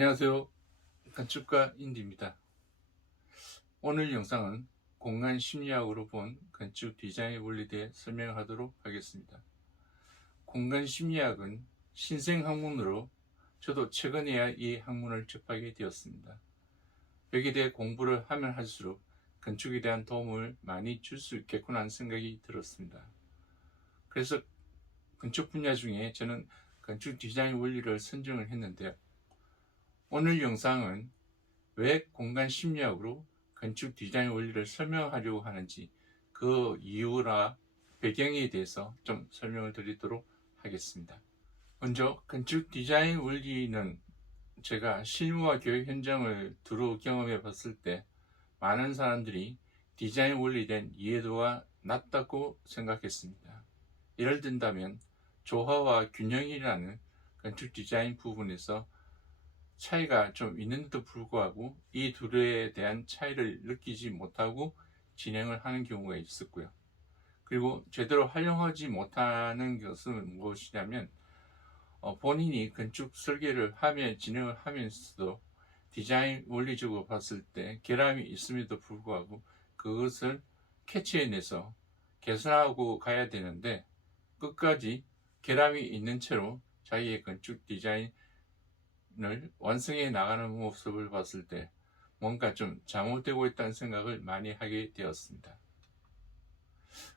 안녕하세요. 건축가 인디입니다. 오늘 영상은 공간 심리학으로 본 건축 디자인의 원리에 대해 설명하도록 하겠습니다. 공간 심리학은 신생 학문으로 저도 최근에야 이 학문을 접하게 되었습니다. 여기에 대해 공부를 하면 할수록 건축에 대한 도움을 많이 줄 수 있겠구나 하는 생각이 들었습니다. 그래서 건축 분야 중에 저는 건축 디자인 원리를 선정을 했는데요. 오늘 영상은 왜 공간 심리학으로 건축 디자인 원리를 설명하려고 하는지 그 이유나 배경에 대해서 좀 설명을 드리도록 하겠습니다. 먼저 건축 디자인 원리는 제가 실무와 교육 현장을 두루 경험해 봤을 때 많은 사람들이 디자인 원리에 대한 이해도가 낮다고 생각했습니다. 예를 든다면 조화와 균형이라는 건축 디자인 부분에서 차이가 좀 있는데도 불구하고 이 둘에 대한 차이를 느끼지 못하고 진행을 하는 경우가 있었고요. 그리고 제대로 활용하지 못하는 것은 무엇이냐면 본인이 건축 설계를 하며 진행을 하면서도 디자인 원리적으로 봤을 때 결함이 있음에도 불구하고 그것을 캐치해내서 개선하고 가야 되는데 끝까지 결함이 있는 채로 자기의 건축 디자인을 완성해 나가는 모습을 봤을 때 뭔가 좀 잘못되고 있다는 생각을 많이 하게 되었습니다.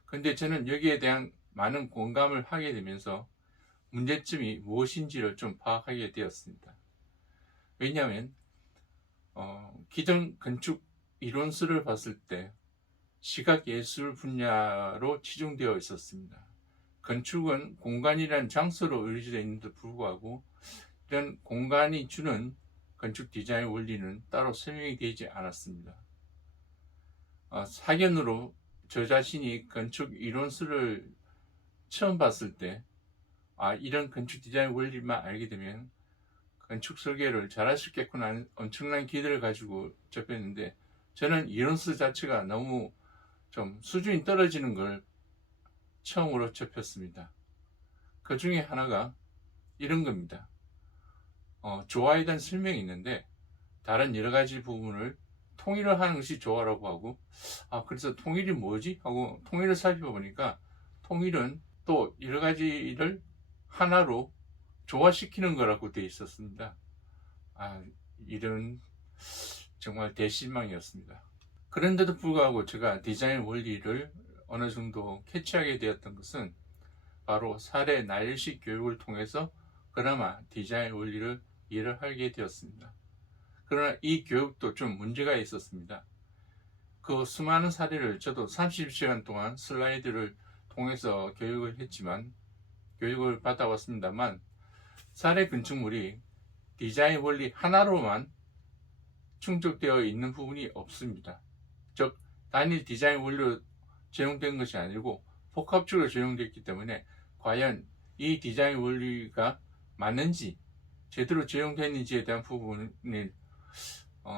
근데 저는 여기에 대한 많은 공감을 하게 되면서 문제점이 무엇인지를 좀 파악하게 되었습니다. 왜냐하면 기존 건축 이론서를 봤을 때 시각예술 분야로 치중되어 있었습니다. 건축은 공간이라는 장소로 의지되어 있는데도 불구하고 이런 공간이 주는 건축 디자인 원리는 따로 설명이 되지 않았습니다. 사견으로 저 자신이 건축 이론서를 처음 봤을 때 이런 건축 디자인 원리만 알게 되면 건축 설계를 잘할 수 있겠구나 하는 엄청난 기대를 가지고 접했는데 저는 이론서 자체가 너무 좀 수준이 떨어지는 걸 처음으로 접했습니다. 그 중에 하나가 이런 겁니다. 조화에 대한 설명이 있는데 다른 여러 가지 부분을 통일을 하는 것이 조화라고 하고 그래서 통일이 뭐지? 하고 통일을 살펴보니까 통일은 또 여러 가지를 하나로 조화시키는 거라고 되어 있었습니다. 이런 정말 대실망이었습니다. 그런데도 불구하고 제가 디자인 원리를 어느 정도 캐치하게 되었던 것은 바로 사례 나열식 교육을 통해서 그나마 디자인 원리를 이해를 하게 되었습니다. 그러나 이 교육도 좀 문제가 있었습니다. 그 수많은 사례를 저도 30시간 동안 슬라이드를 통해서 교육을 받아왔습니다만 사례 건축물이 디자인 원리 하나로만 충족되어 있는 부분이 없습니다. 즉 단일 디자인 원리로 적용된 것이 아니고 복합적으로 적용되었기 때문에 과연 이 디자인 원리가 맞는지 제대로 적용됐는지에 대한 부분을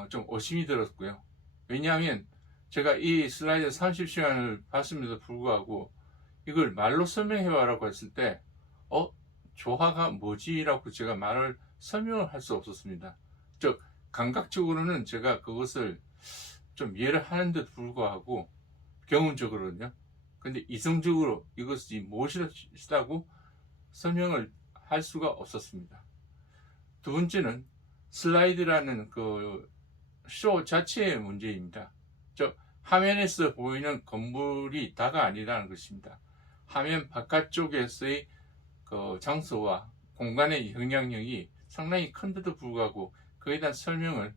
좀 의심이 들었고요. 왜냐하면 제가 이 슬라이드 30시간을 봤음에도 불구하고 이걸 말로 설명해와라고 했을 때 조화가 뭐지? 라고 제가 설명을 할 수 없었습니다. 즉 감각적으로는 제가 그것을 좀 이해를 하는데도 불구하고 경험적으로는요. 근데 이성적으로 이것이 무엇이라고 설명을 할 수가 없었습니다. 두 번째는 슬라이드라는 그 쇼 자체의 문제입니다. 즉 화면에서 보이는 건물이 다가 아니라는 것입니다. 화면 바깥쪽에서의 그 장소와 공간의 영향력이 상당히 큰데도 불구하고 그에 대한 설명을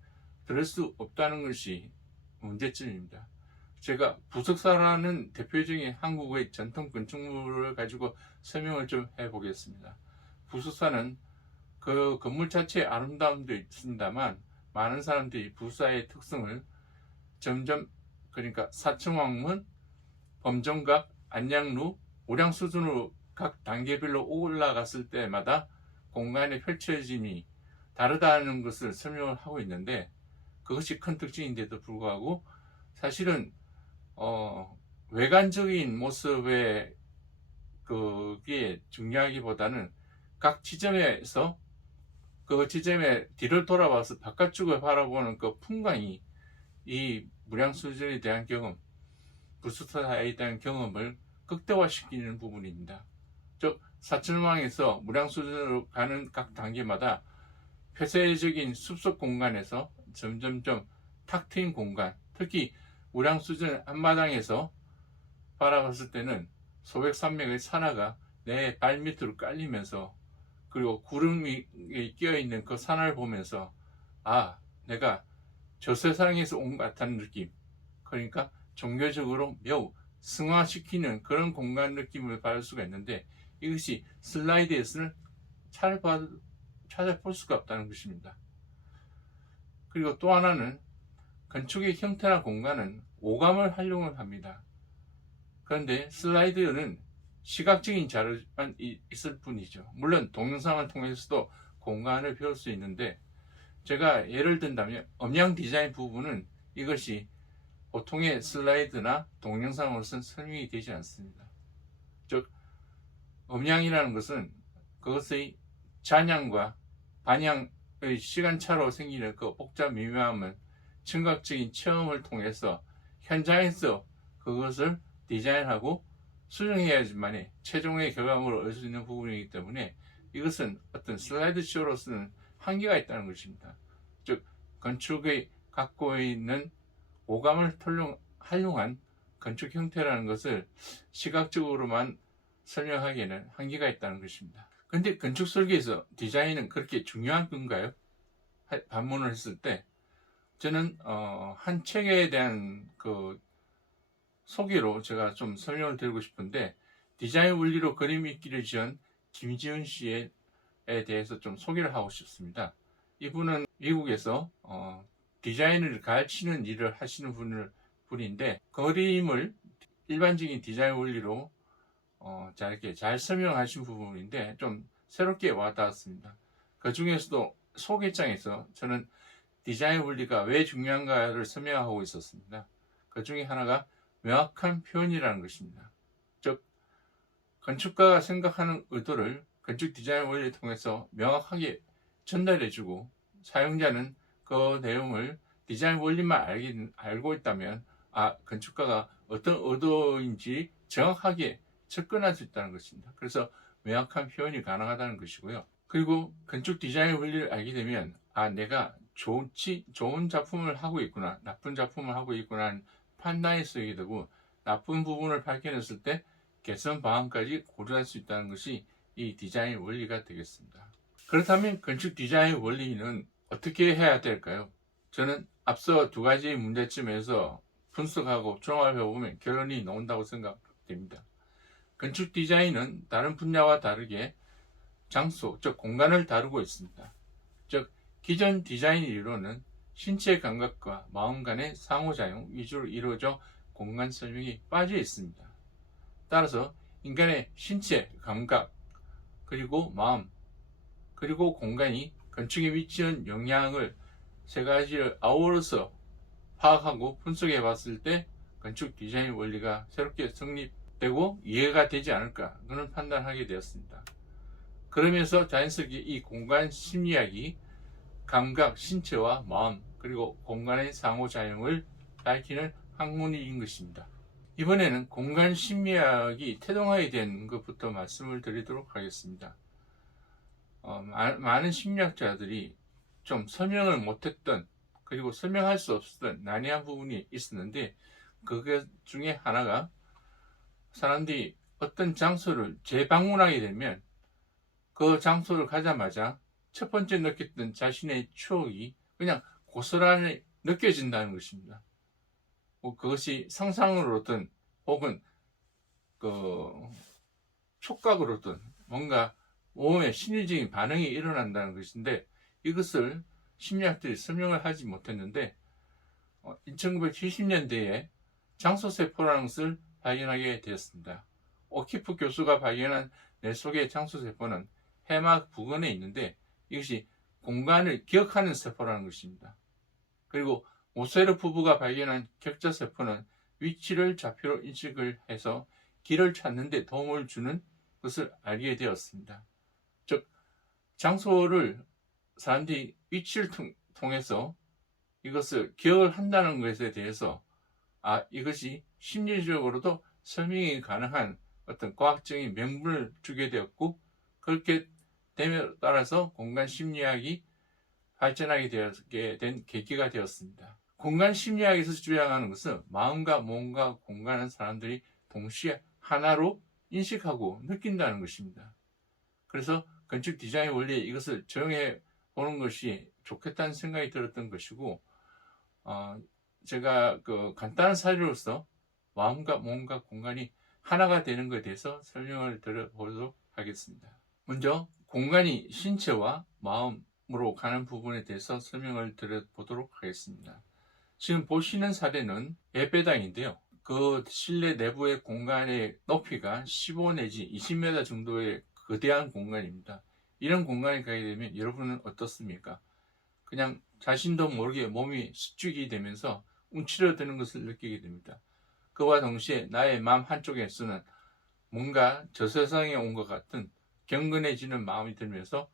들을 수 없다는 것이 문제점입니다. 제가 부석사라는 대표적인 한국의 전통 건축물을 가지고 설명을 좀 해보겠습니다. 부석사는 그 건물 자체의 아름다움도 있습니다만 많은 사람들이 부석사의 특성을 점점 그러니까 사청왕문, 범정각, 안양루, 우량 수준으로 각 단계별로 올라갔을 때마다 공간의 펼쳐짐이 다르다는 것을 설명을 하고 있는데 그것이 큰 특징인데도 불구하고 사실은 외관적인 모습에 그게 중요하기보다는 각 지점에서 그 지점에 뒤를 돌아봐서 바깥쪽을 바라보는 그 풍광이 이 무량수전에 대한 경험, 부스터사에 대한 경험을 극대화시키는 부분입니다. 즉 사천왕에서 무량수전으로 가는 각 단계마다 폐쇄적인 숲속 공간에서 점점점 탁 트인 공간, 특히 무량수전 앞마당에서 바라봤을 때는 소백산맥의 산하가 내 발밑으로 깔리면서, 그리고 구름이 끼어있는 그 산을 보면서 아, 내가 저 세상에서 온 것 같다는 느낌, 그러니까 종교적으로 매우 승화시키는 그런 공간 느낌을 받을 수가 있는데, 이것이 슬라이드에서는 찾아볼 수가 없다는 것입니다. 그리고 또 하나는 건축의 형태나 공간은 오감을 활용을 합니다. 그런데 슬라이드는 시각적인 자료만 있을 뿐이죠. 물론 동영상을 통해서도 공간을 배울 수 있는데, 제가 예를 든다면 음향 디자인 부분은 이것이 보통의 슬라이드나 동영상으로서는 설명이 되지 않습니다. 즉 음향이라는 것은 그것의 잔향과 반향의 시간차로 생기는 그 복잡 미묘함을 청각적인 체험을 통해서 현장에서 그것을 디자인하고 수정해야지만 최종의 결과물을 얻을 수 있는 부분이기 때문에 이것은 어떤 슬라이드 쇼로서는 한계가 있다는 것입니다. 즉 건축의 갖고 있는 오감을 활용한 건축 형태라는 것을 시각적으로만 설명하기에는 한계가 있다는 것입니다. 근데 건축 설계에서 디자인은 그렇게 중요한 건가요? 반문을 했을 때 저는 한 책에 대한 그 소개로 제가 좀 설명을 드리고 싶은데, 디자인 원리로 그림 읽기를 지은 김지은 씨에 대해서 좀 소개를 하고 싶습니다. 이분은 미국에서 디자인을 가르치는 일을 하시는 분인데, 그림을 일반적인 디자인 원리로 이렇게 잘 설명하신 부분인데 좀 새롭게 와닿았습니다. 그 중에서도 소개장에서 저는 디자인 원리가 왜 중요한가를 설명하고 있었습니다. 그 중에 하나가 명확한 표현이라는 것입니다. 즉 건축가가 생각하는 의도를 건축 디자인 원리를 통해서 명확하게 전달해주고, 사용자는 그 내용을 디자인 원리만 알고 있다면 건축가가 어떤 의도인지 정확하게 접근할 수 있다는 것입니다. 그래서 명확한 표현이 가능하다는 것이고요. 그리고 건축 디자인 원리를 알게 되면 내가 좋은 작품을 하고 있구나, 나쁜 작품을 하고 있구나 하는 판단이 쓰이게 되고, 나쁜 부분을 발견했을 때 개선 방안까지 고려할 수 있다는 것이 이 디자인 원리가 되겠습니다. 그렇다면 건축 디자인 원리는 어떻게 해야 될까요? 저는 앞서 두 가지 문제점에서 분석하고 종합해보면 결론이 나온다고 생각됩니다. 건축 디자인은 다른 분야와 다르게 장소, 즉 공간을 다루고 있습니다. 즉 기존 디자인 이론은 신체 감각과 마음 간의 상호작용 위주로 이루어져 공간 설명이 빠져 있습니다. 따라서 인간의 신체, 감각, 그리고 마음, 그리고 공간이 건축에 미치는 영향을 세 가지를 아우러서 파악하고 분석해 봤을 때 건축 디자인 원리가 새롭게 성립되고 이해가 되지 않을까, 그런 판단하게 되었습니다. 그러면서 자연스럽게 이 공간 심리학이 감각, 신체와 마음, 그리고 공간의 상호작용을 밝히는 학문인 것입니다. 이번에는 공간 심리학이 태동하게 된 것부터 말씀을 드리도록 하겠습니다. 많은 심리학자들이 좀 설명을 못했던, 그리고 설명할 수 없었던 난해한 부분이 있었는데, 그 중에 하나가 사람들이 어떤 장소를 재방문하게 되면 그 장소를 가자마자 첫 번째 느꼈던 자신의 추억이 그냥 고스란히 느껴진다는 것입니다. 그것이 상상으로든 혹은 촉각으로든 뭔가 몸에 심리적인 반응이 일어난다는 것인데, 이것을 심리학들이 설명을 하지 못했는데 1970년대에 장소세포라는 것을 발견하게 되었습니다. 오키프 교수가 발견한 뇌 속의 장소세포는 해막 부근에 있는데 이것이 공간을 기억하는 세포라는 것입니다. 그리고 오세르 부부가 발견한 격자세포는 위치를 좌표로 인식을 해서 길을 찾는 데 도움을 주는 것을 알게 되었습니다. 즉 장소를 사람들이 위치를 통해서 이것을 기억을 한다는 것에 대해서 이것이 심리적으로도 설명이 가능한 어떤 과학적인 명분을 주게 되었고, 그렇게 됨에 따라서 공간 심리학이 발전하게 되게 된 계기가 되었습니다. 공간 심리학에서 주장하는 것은 마음과 몸과 공간은 사람들이 동시에 하나로 인식하고 느낀다는 것입니다. 그래서 건축 디자인 원리에 이것을 적용해 보는 것이 좋겠다는 생각이 들었던 것이고, 제가 그 간단한 사례로서 마음과 몸과 공간이 하나가 되는 것에 대해서 설명을 드려보도록 하겠습니다. 먼저 공간이 신체와 마음으로 가는 부분에 대해서 설명을 드려보도록 하겠습니다. 지금 보시는 사례는 예배당인데요. 그 실내 내부의 공간의 높이가 15 내지 20m 정도의 거대한 공간입니다. 이런 공간에 가게 되면 여러분은 어떻습니까? 그냥 자신도 모르게 몸이 수축이 되면서 움츠러드는 것을 느끼게 됩니다. 그와 동시에 나의 마음 한쪽에서는 뭔가 저 세상에 온 것 같은 경건해지는 마음이 들면서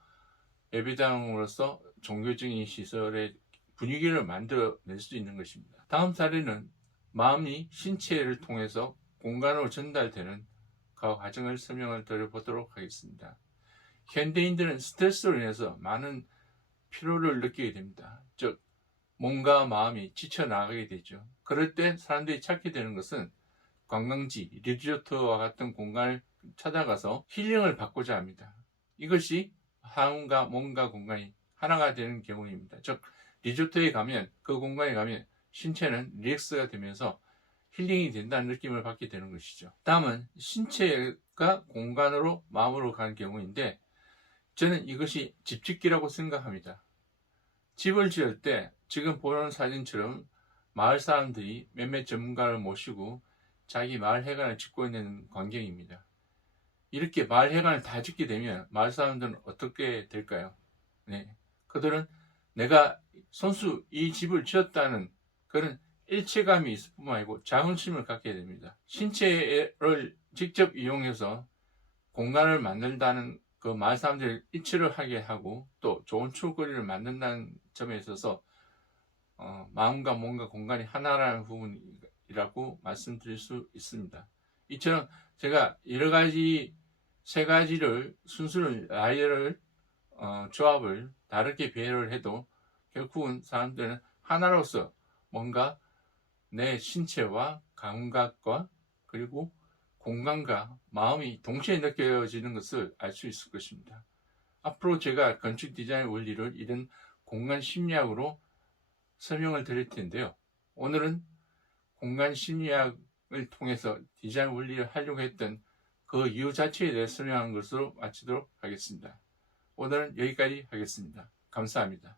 예배당으로서 종교적인 시설의 분위기를 만들어낼 수 있는 것입니다. 다음 사례는 마음이 신체를 통해서 공간으로 전달되는 그 과정을 설명을 드려보도록 하겠습니다. 현대인들은 스트레스로 인해서 많은 피로를 느끼게 됩니다. 즉 몸과 마음이 지쳐나가게 되죠. 그럴 때 사람들이 찾게 되는 것은 관광지, 리조트와 같은 공간을 찾아가서 힐링을 받고자 합니다. 이것이 마음과 몸과 공간이 하나가 되는 경우입니다. 즉 리조트에 가면, 그 공간에 가면 신체는 릴렉스가 되면서 힐링이 된다는 느낌을 받게 되는 것이죠. 다음은 신체가 공간으로 마음으로 가는 경우인데, 저는 이것이 집짓기라고 생각합니다. 집을 지을 때 지금 보는 사진처럼 마을 사람들이 몇몇 전문가를 모시고 자기 마을 회관을 짓고 있는 광경입니다. 이렇게 마을 회관을 다 짓게 되면 마을 사람들은 어떻게 될까요? 그들은 내가 손수 이 집을 지었다는 그런 일체감이 있을 뿐만 아니고 자긍심을 갖게 됩니다. 신체를 직접 이용해서 공간을 만든다는 그 마을 사람들을 일치를 하게 하고 또 좋은 추억거리를 만든다는 점에 있어서 마음과 몸과 공간이 하나라는 부분이라고 말씀드릴 수 있습니다. 이처럼 제가 여러 가지 세 가지를 순수를 라이어를 조합을 다르게 배열을 해도 결국은 사람들은 하나로서 뭔가 내 신체와 감각과 그리고 공간과 마음이 동시에 느껴지는 것을 알 수 있을 것입니다. 앞으로 제가 건축 디자인 원리를 이런 공간 심리학으로 설명을 드릴 텐데요. 오늘은 공간 심리학을 통해서 디자인 원리를 하려고 했던 그 이유 자체에 대해 설명한 것으로 마치도록 하겠습니다. 오늘은 여기까지 하겠습니다. 감사합니다.